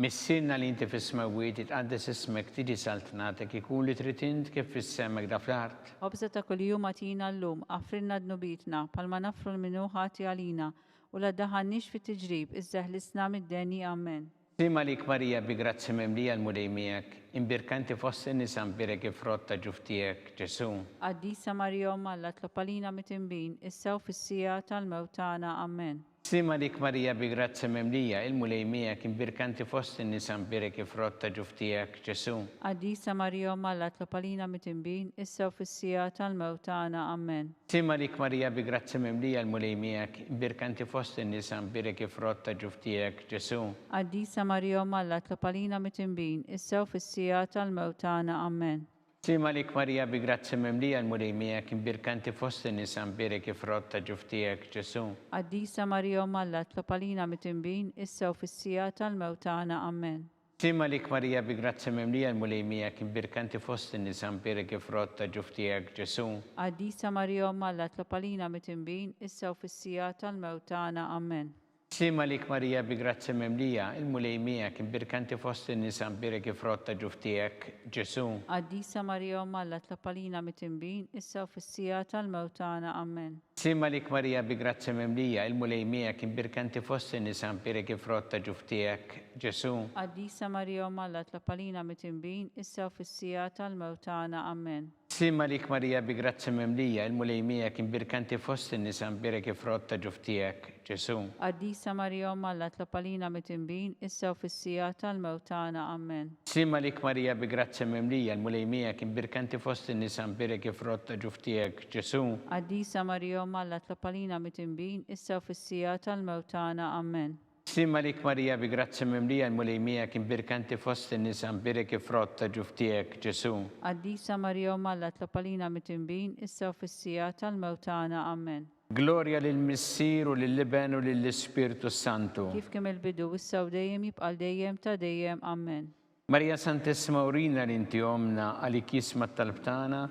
Missirna li inti fis-smawiet itqaddes ismek tiġi saltnatek ikun li trid int kif fis-semek da fl-art. Obża ta' kuljum għatina llum, għafrinna d-nubitna, palma nafru l-minu ħati għalina, u la daħannix fit-tiġrib, iżżeħlisna mid-deni. Amen. Slima lik Marija bi grazzi mimlija l-mulejmijak, imbirkanti fost in-nisa mbirek ifrott ta' ġuftijek Ġesu. Għaddisa Marija Malla tlopalina mitimbin, issa u fissija tal-mewt tagħna. Amen. Slima lik Marija bi grazzi mimlija il-mulejmija kien birkanti fost in-nisa mbirek ifrott ta' ġuftijek Ġesu. Għaddisa Marija Malla tlopalina mitimbin, issa u fissija tal-mewt tagħna. Amen. Slima lik Marija bi grazzi mimlija l-mulejmija kien birkanti fost in-nisa mbirek ifrott ta' ġuftijek Ġesu. Għaddisa Marija Malla tlopalina mitimbin, issa u fissija tal-mewt tagħna. Amen. Sima lik Marija bi grazzi memlija l-mulej miegħek imbirkanti fost in-nisa mbirek frott ta' ġuftijek Ġesu. Għaddisa Marija Malla tlopalina mit-imbin issa u fissija tal-mewt tagħna. Amen. Sima lik Marija bi grazzi memlija l-mulej miegħek imbirkanti fost in-nisa mbirek frott ta' ġuftijek Ġesu. Għaddisa Marija Malla tlopalina mit-imbin issa u fissija tal-mewt tagħna. Amen. Sima lik Marija bi grazzi memlija il-mulej miegħek imbirkanti fost in-nisa mbirek frott ta' ġuftijek Ġesu. Għaddisa Marija Malla tlopalina mit-imbin issa u fissija tal-mewt tagħna. Amen. Sima lik Marija bi grazzi memlija il-mulej miegħek imbirkanti fost in-nisa mbirek frott ta' ġuftijek Ġesu. Għaddisa Marija Malla tlopalina mit-imbin issa u fissija tal-mewt tagħna. Amen. Sima lik Marija bi grazzi memlija il-mulej miegħek imbirkanti fost in-nisa mbirek frott ta' ġuftijek Ġesu. Għaddisa Marija Malla tlopalina mit-imbin issa u fissija tal-mewt tagħna. Amen. Sima lik Marija bi grazzi memlija il-mulej miegħek imbirkanti fost in-nisa mbirek frott ta' ġuftijek Ġesu. Għaddisa Marija Malla tlopalina mit-imbin issa u fissija tal-mewt tagħna. Amen. Sima lik Marija bi grazzi memlija il-mulej miegħek imbirkanti fost in-nisa mbirek frott ta' ġuftijek Ġesu. Għaddisa Marija Malla tlopalina mit-imbin issa u fissija tal-mewt tagħna. Amen. Gloria lill-Missier u lill-Liben u lill-Ispirtu Santu. Kif kemm il-bidu issa u dejjem jibqal dejjem ta' dejjem. Amen. Marija Santissima urina l-inti omna għalik jisma talbtana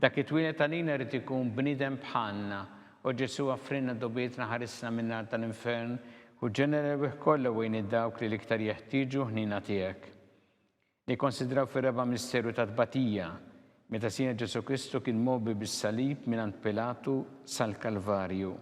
dak it-twilet għalina rrid ikun bnidem bħalna u Ġesu għaffrinna dobietna ħarisna minna tal-infern u ġenera kollha wejn id-dawk li l-iktar jeħtieġu ħnina tiegħek. Li konsidraw fir-reba' misteru ta' tbatija meta sina Ġesu Kristu kien mobi bis-salib mingħand Pilatu sal-Kalvarju.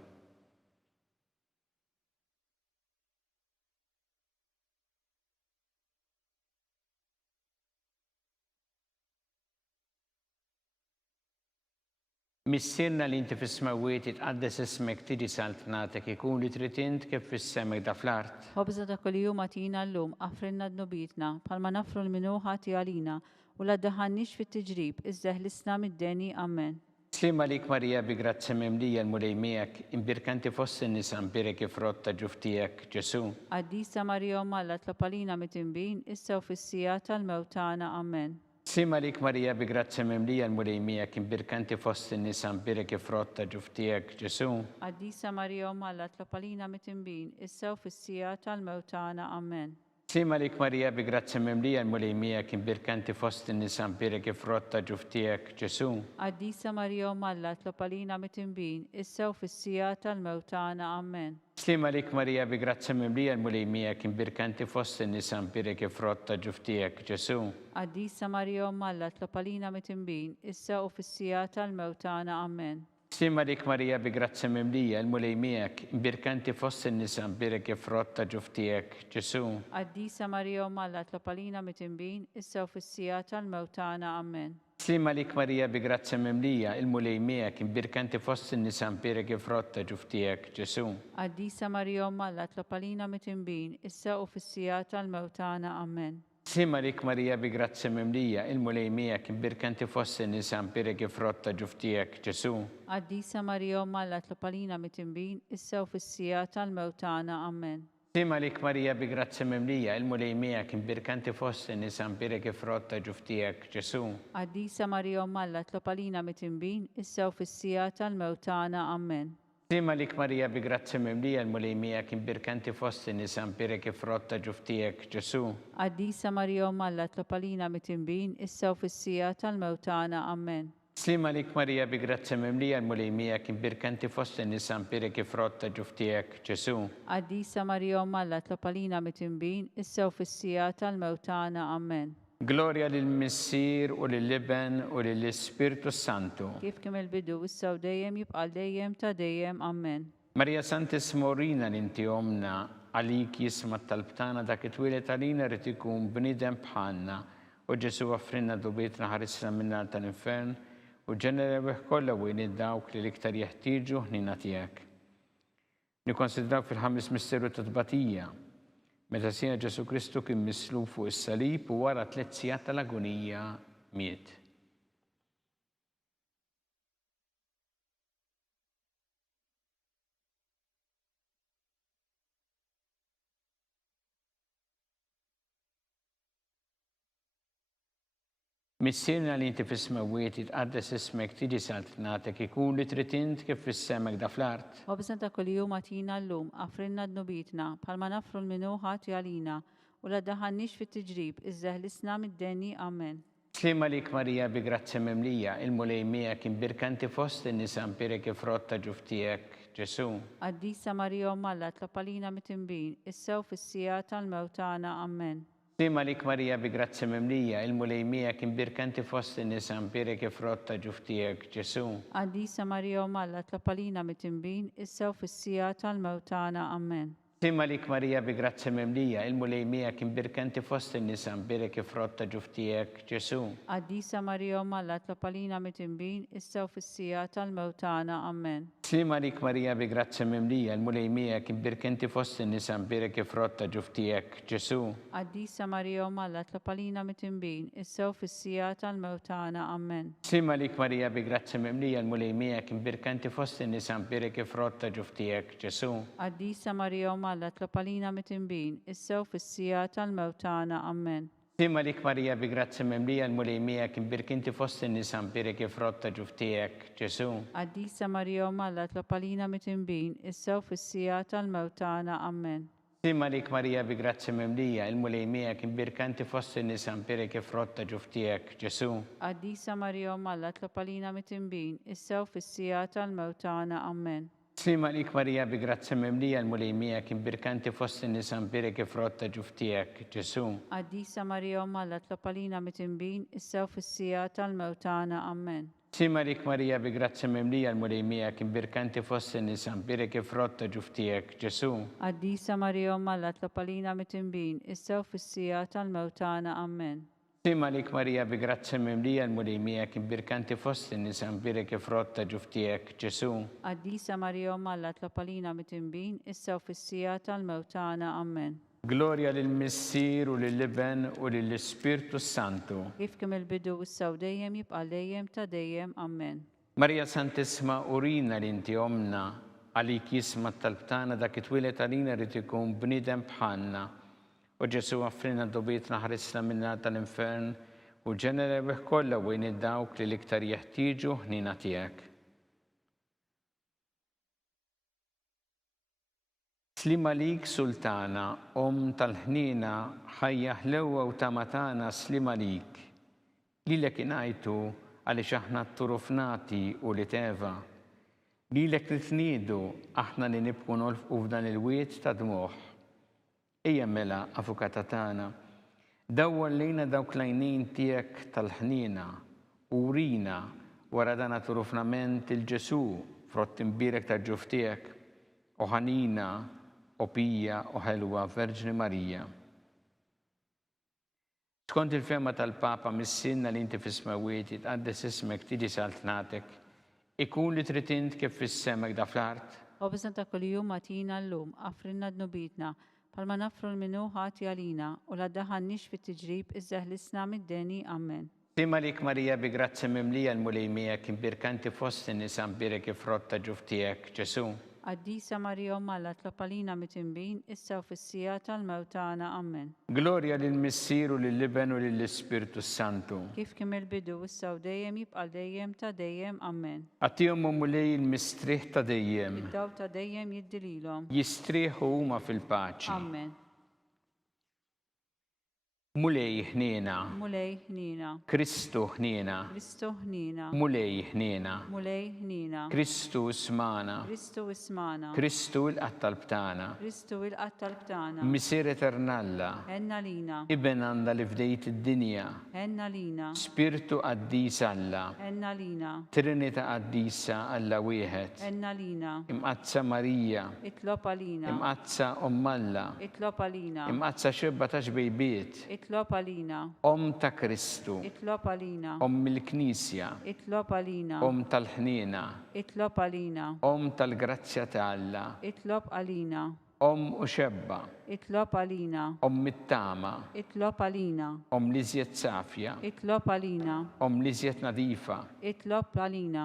Missirna li inti fis-smawiet itqaddes ismek tiġi saltnatek ikun li trid int kif fis-semek da fl-art. Ħobża ta' kuljum għatina llum aħfrinna d-nubitna bħalma nafru l-minuħa għalina u la ddaħħalniex fit-tiġrib iżda ħlisna mid-deni. Amen. Slima lik Marija bi grazzi memlija l-mulej miegħek imbirkanti fost in-nisa mbirek frott ta' ġuftijek Ġesu. Għaddisa Marija Malla tlopalina mit-imbin issa u fissija tal-mewt tagħna. Amen. Sima lik Marija bi grazzi memlija l-mulej miegħek imbirkanti fost in-nisa mbirek frott ta' ġuftijek Ġesu. Għaddisa Marija Malla tlopalina mit-imbin issa u fissija tal-mewt tagħna. Amen. Sima lik Marija bi grazzi memlija l-mulej miegħek imbirkanti fost in-nisa mbirek frott ta' ġuftijek Ġesu. Għaddisa Marija Malla tlopalina mit-imbin issa u fissija tal-mewt tagħna. Amen. Slima lik Marija bi grazzi memlija l-mulej miegħek imbirkanti fost in-nisa mbirek frott ta' ġuftijek Ġesu. Għaddisa Marija Malla tlopalina mit-imbin issa u fissija tal-mewt tagħna. Amen. Sima lik Marija bi grazzi memlija l-mulej miegħek imbirkanti fost in-nisa mbirek frott ta' ġuftijek Ġesu. Għaddisa Marija Malla tlopalina mit-imbin issa u fissija tal-mewt tagħna. Amen. Slima lik Marija bi grazzi memlija il-mulej miegħek imbirkanti fost in-nisa mbirek frott ta' ġuftijek Ġesu. Għaddisa Marija Malla tlopalina mit-imbin issa u fissija tal-mewt tagħna. Amen. Sima lik Marija bi grazzi memlija il-mulej miegħek imbirkanti fost in-nisa mbirek frott ta' ġuftijek Ġesu. Għaddisa Marija Malla tlopalina mit-imbin issa u fissija tal-mewt tagħna. Amen. Sima lik Marija bi grazzi memlija il-mulej miegħek imbirkanti fost in-nisa mbirek frott ta' ġuftijek Ġesu. Għaddisa Marija Malla tlopalina mit-imbin issa u fissija tal-mewt tagħna. Amen. Sima lik Marija bi grazzi memlija l-mulej miegħek imbirkanti fost in-nisa mbirek frott ta' ġuftijek Ġesu. Għaddisa Marija Malla tlopalina mit-imbin issa u fissija tal-mewt tagħna. Amen. Slima lik Marija bi grazzi memlija l-mulej miegħek imbirkanti fost in-nisa mbirek frott ta' ġuftijek Ġesu. Għaddisa Marija Malla tlopalina mit-imbin issa u fissija tal-mewt tagħna. Amen. Gloria lill-Missier u lill-Liben u lill-Ispirtu Santu. Kif kemm il-bidu issa u dejjem jibqal dejjem ta' dejjem. Amen. Marija Santissima urina l-inti omna għalik jisma talbtana dak it-twilet għalina rrid ikun bnidem bħalna u Ġesu għaffrinna dobietna ħarisna minna tal-infern u ġenera kollha wejn id-dawk li l-iktar jeħtieġu ħnina tiegħek. Nikkonsidraw fil-ħames misteru ta' tbatija meta sina Ġesu Kristu kien mislub fuq is-salib u wara 3 sigħat tal-agonija miet. Missirna li inti fis-smawiet jitqaddes ismek tiġi saltnatek ikun li trid int kif fis-semek da fl-art. وبسنا ta' kuljum għatina l-lum, għafrinna d-nubitna, palma nafru l-minuħat jalina, u la daħannix fit-tġrib, iżżeħlisna mid-deni, amen. Slima lik Marija bi grazzi mimlija, il-mulej miegħek imbirkanti fost in-nisa impirek frotta ġuftijek Ġesu. Għaddisa Marija Malla, tlapalina mitimbin, issew fis-sija tal-mewtana, amen. Slima lik Marija bi grazzi mimlija, il-mulej miegħek imbirkanti fost in-nisa impirek frotta ġuftijek Ġesu. Għaddisa Marija Malla, tlapalina mitimbin, issew fis-sija tal-mewtana, amen. Slima lik Marija bi grazzi mimlija, il-mulej miegħek imbirkanti fost in-nisa impirek frotta ġuftijek Ġesu. Għaddisa Marija Malla, tlapalina mitimbin, issew fis-sija tal-mewtana, amen. Slima lik Marija bi grazzi mimlija, il-mulej miegħek imbirkanti fost in-nisa impirek frotta ġuftijek Ġesu. Għaddisa Marija Malla, tlapalina mitimbin, issew fis-sija tal-mewtana, amen. Slima lik Marija bi grazzi mimlija, il-mulej miegħek imbirkanti fost in-nisa impirek frotta ġuftijek Ġesu. Għaddisa Marija Malla, tlapalina mitimbin, issew fis-sija tal-mewtana, amen. Slima lik Marija bi grazzi mimlija, il-mulej miegħek imbirkanti fost in-nisa impirek frotta ġuftijek Ġesu. Għaddisa Marija Malla, tlapalina mitimbin, issew fis-sija tal-mewtana, amen. Slima lik Marija bi grazzi mimlija, il-mulej miegħek imbirkanti fost in-nisa impirek frotta ġuftijek Ġesu. Għaddisa Marija Malla, tlapalina mitimbin, issew fis-sija tal-mewtana, amen. Slima lik Marija bi grazzi mimlija, il-mulej miegħek imbirkanti fost in-nisa impirek frotta ġuftijek Ġesu. Għaddisa Marija Malla, tlapalina mitimbin, issew fis-sija tal-mewtana, amen. Slima lik Marija bi grazzi mimlija, il-mulej miegħek imbirkanti fost in-nisa impirek frotta ġuftijek Ġesu. Għaddisa Marija Malla, tlapalina mitimbin, issew fis-sija tal-mewtana, amen. Slima lik Marija bi grazzi mimlija, il-mulej miegħek imbirkanti fost in-nisa impirek frotta ġuftijek Ġesu. Għaddisa Marija Malla, tlapalina mitimbin, issew fis-sija tal-mewtana, amen. Gloria lill-Missier u lill-Iben u lill-Ispirtu Santu. Kif kemm il-bidu issew dejjem jibqa' dejjem ta' dejjem, amen. Marija Santissima, urina li inti omna, għalik jisma tal-btana dak it-twilet għalina rrid ikun bniedem bħalna. U Ġesu għaffrina d-dobietna ħarisna minna tal-infern u ġenerew kollha wejn id-dawk li l-iktar jeħtieġu ħnina tiegħek. Slima lik Sultana, tal-ħnina, ħajja ħlewwa u tamatana slima lik. Lilek ingħajtu għaliex aħna turufnati u li teva. Lilek li tniedu aħna li nibqu nolfqu f'dan il-wiet ta' dmuħ. Ejja mela, Avukata tagħna, dawwar lejna dawk l-għajnejn tiegħek tal-ħnina u urina wara dan turufnament il-Ġesu frott imbirek tal-ġuf tiegħek u ħanina u pija u ħelwa Verġni Marija. Skont il-fema tal-Papa mis-sinna li inti fis-smawiet jitqaddes ismek tiġi saltnatek, ikun li trid int kif fis-semek da fl-art. U biżna ta' kuljum għatina l-lum, għafrinna d-nubitna, palma nafru l-minuħat jalina, u la daħannix fit-tġrib, iżżeħlisna mid-deni, amen. Slima lik Marija bi grazzi mimlija, il-mulej miegħek imbirkanti fost in-nisa impirek frotta ġuftijek Ġesu. Għaddisa Marija Malla, tlapalina mitimbin, issew fis-sija tal-mewtana, amen. Gloria lill-Missier u lill-Iben u lill-Ispirtu Santu. Kif kemm il-bidu issew dejjem jibqa' dejjem ta' dejjem, amen. Għatihom mulej il-mistrieħ ta' dejjem. Id-daw ta' dejjem jiddililhom. Jistrieħu huma fil-paċi. Amen. Mulej ħniena. Mulej ħnina. Kristu ħniena. Kristu ħnina. Mulej ħniena. Mulej ħnina. Kristu ismana. Kristu ismana. Kristu il-qattal btana. Kristu il-qattal btana. Missier eternalla. Enna lina. Iben għanda li fdejt id-dinja. Enna lina. Spiritu qaddis Alla. Enna lina. Trinita qaddisa Alla wieħed. Enna lina. Imqazza Marija. Itlob għalina. Imqazza Alla. Itlob għalina. Imqazza xibba ta' xbejbiet. Itlob għalina. Ta' Kristu. Itlob għalina. Il-Knisja. Itlob għalina. Tal-ħniena. Itlob għalina. Tal-grazzja ta' Alla. Itlob għalina. U xebba. Itlob għalina. Mit-tama. Itlob għalina. Li żjed safja. Itlob għalina. Li żjed nadifa. Itlob għalina.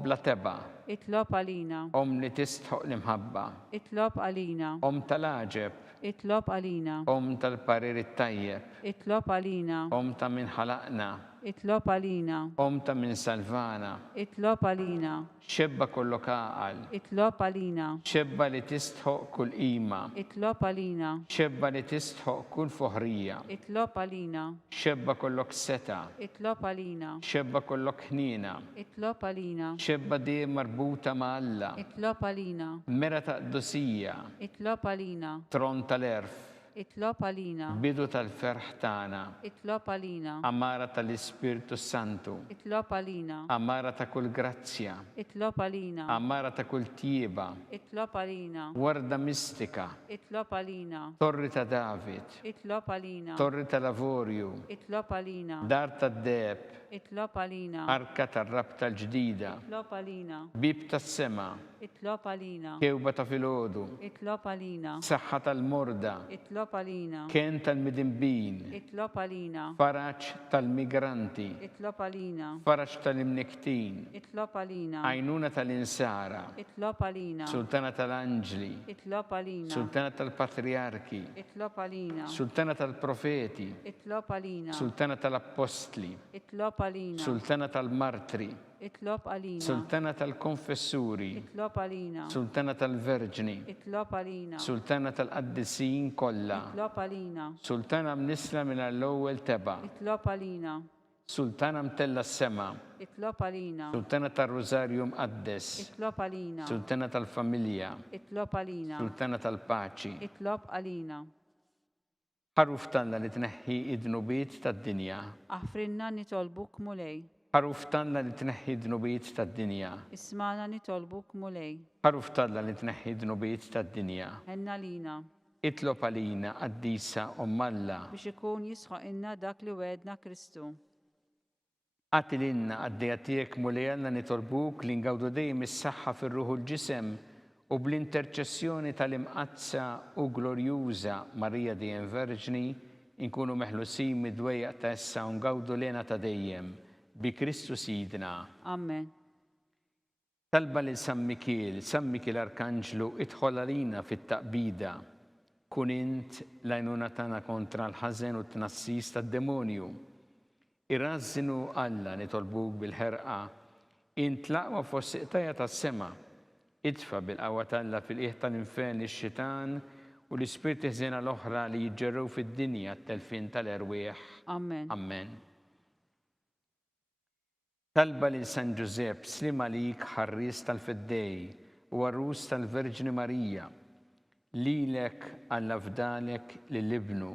Bla teba. Itlob għalina. Li tistħoq l-imħabba. Itlob għalina. Tal-aġeb. Itlob għalina. Tal-parir it-tajjeb. Itlob għalina. Ta' min ħalaqna. itlob għalina, قمت من سلفانا itlob għalina, شبة كل كاقل itlob għalina, شبة لتستحق كل قيمة itlob għalina, شبة لتستحق كل فخرية itlob għalina, شبة كلك ستة itlob għalina, شبة كلك حنينة itlob għalina, شبة دي مربوطة مع الله itlob għalina, مرة قدسية itlob għalina, ترون تلرف itlob għalina, بدو الفرح تانا itlob għalina, أمارة الإسبيرتو سانتو itlob għalina, أمارة كل غراتسيا itlob għalina, أمارة كل تيبة itlob għalina, وردة ميستيكا itlob għalina, torrita David itlob għalina, torrita Lavorju itlob għalina, دار الداب itlob għalina, أركة الربطة الجديدة itlob għalina, بيبة السما itlob għalina, كيوبة فيلودو itlob għalina, صحة المردة itlob għalina, كنت المدنبين itlob għalina, فرج الميغرانتي itlob għalina, فرج المنكتين itlob għalina, عينونة الإنسارة itlob għalina, سلطنة الأنجلي itlob għalina, سلطنة البطريركي itlob għalina, سلطنة البروفيتي itlob għalina, سلطنة الأبوستلي itlob għalina, سلطنة المارتري itlob għalina, سلطنة الكونفسوري itlob għalina, سلطنة الفيرجني itlob għalina, سلطنة القديسين كلها itlob għalina, سلطنة منسلة من الأول تبع itlob għalina, سلطنة متل السما itlob għalina, سلطنة الروزاريو مقدس itlob għalina, سلطنة الفاميليا itlob għalina, سلطنة الباتشي itlob għalina, حروف تنلا لتنحي إذنوبيت تالدنيا aħfrinna nitolbuk mulej, حروف تنلا لتنحي إذنوبيت تالدنيا ismana nitolbuk mulej, حروف تنلا لتنحي إذنوبيت تالدنيا henna lina, اطلب علينا قديسة أم الله biex ikun jisħoq inna dak li wedna Kristu. قاتلنا قدياتيك مليانا نتربوك لنجودو دايم الصحة في الروح الجسم وبالانترċessjoni tal-imqazza u glorjuża Marija dejjem Verġni inkunu meħlusin mid-dwejjaq ta' issa u ngawdu lena ta' dejjem bi Kristu Sidna. Amen. Talba lil San Mikil Arkanġlu idħol għalina fit-taqbida. Kun int l-għajnuna tagħna kontra l-ħażen u t-tnassis tad-demonju. Irrażżinu Alla nitolbuk bil-ħerqa int laqwa fost iqtajja tas-sema. Idfa bil-qawwa talla fil-qiegħ tal-infern ix-xitan u l-ispirti ħżiena l-oħra li jiġġerrew fid-dinja t-telfin tal-erwieħ. Amen. Amen. Talba lil San Giuseppe slim għalik ħarris tal-fiddej u għarrus tal-Verġni Marija lilek għall-afdalek lill-ibnu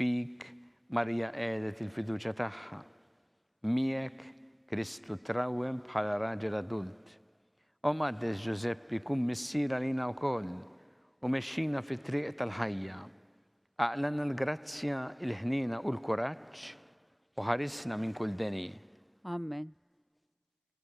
fik Marija qiegħdet il-fiduċja tagħha. Miegħek Kristu trawwem bħala raġel adult. Qaddes Giuseppe kun missier għalina wkoll u mexxina fit-triq tal-ħajja. Aqlanna l-grazzja, il-ħnina u l-kuraġġ u ħarisna minn kull deni. Amen.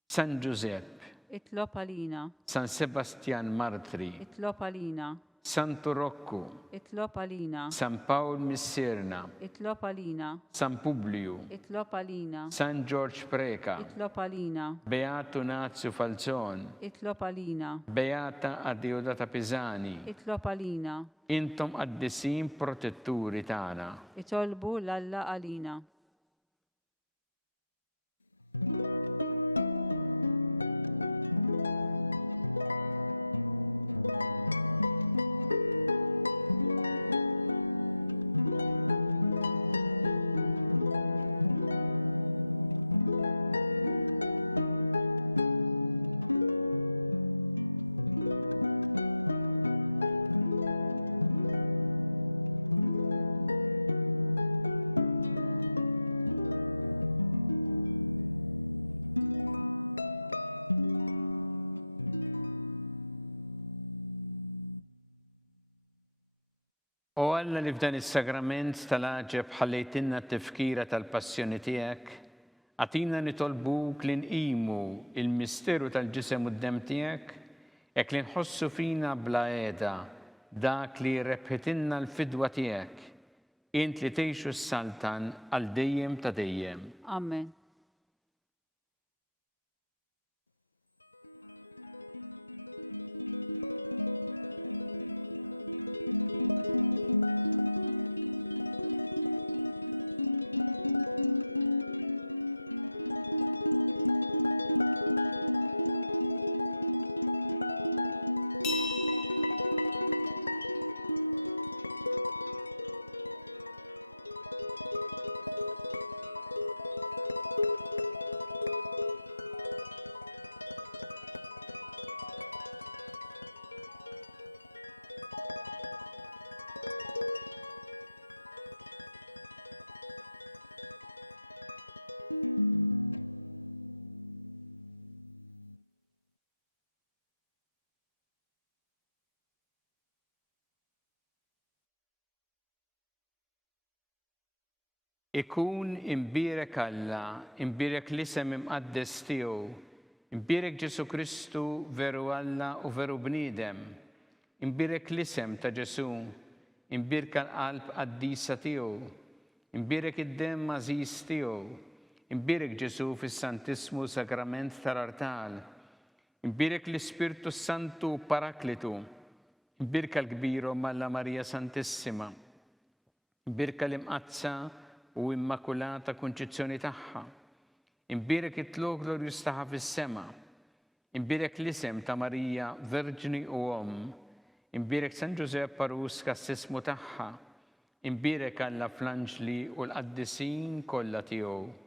San Giuseppe, Itlob għalina, San Sebastian Martri, itlob għalina, Santo Rocco, itlob għalina, San Paul Missirna, itlob għalina, San Publiu, itlob għalina, San George Preka, itlob għalina, Beato Nazio Falzon, itlob għalina, Beata Addiodata Pisani, itlob għalina, intom qaddisin protetturi tagħna. itolbu l-Alla għalina. U Alla li f'dan is-sagrament tal-għaġeb ħallejtinna t-tifkira tal-passjoni tiegħek, għatina nitolbuk li nqimu il-misteru tal-ġisem u d-dem tiegħek, jekk li nħossu fina bla qiegħda dak li rebħitinna l-fidwa tiegħek, int li tgħixu s-saltan għal dejjem ta' dejjem. Amen. Ikun imbirek Alla, imbirek l-isem imqaddes tiegħu, imbirek Ġesu Kristu veru Alla u veru bniedem, imbirek l-isem ta' Ġesu, imbirek l-qalb qaddisa tiegħu, imbirek id-dem għażiż tiegħu, imbirek Ġesu fis-Santismu Sakrament tal-Artal, imbirek l-Ispirtu Santu Paraklitu, imbirek l-kbiru Malla Marija Santissima, imbirek l-imqazza u immakulata konċizzjoni tagħha, imbirek it-tlu glorjus tagħha fis-sema, imbirek l-isem ta' Marija Verġni u imbirek San Ġusepp Parus kas-sismu tagħha, imbirek Alla fl-anġli u l-qaddisin kollha tiegħu.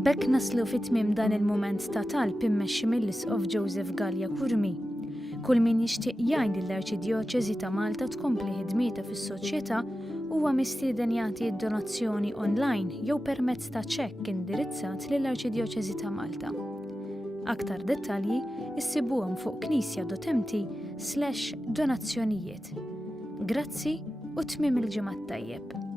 Bekk naslu fit-tmiem dan il-mument ta' talb immexxi mill-Isqof Joseph Gallia Kurmi. Kull min jixtieq jgħin lill-Arċidjoċeżi ta' Malta tkompli ħidmietha fis-soċjetà huwa mistieden jagħti d-donazzjoni online jew permezz ta' ċekk indirizzat lill-Arċidjoċeżi ta' Malta. Aktar dettalji issibuhom fuq knisja.mt/donazzjonijiet. Grazzi u tmiem il-ġimgħa tajjeb.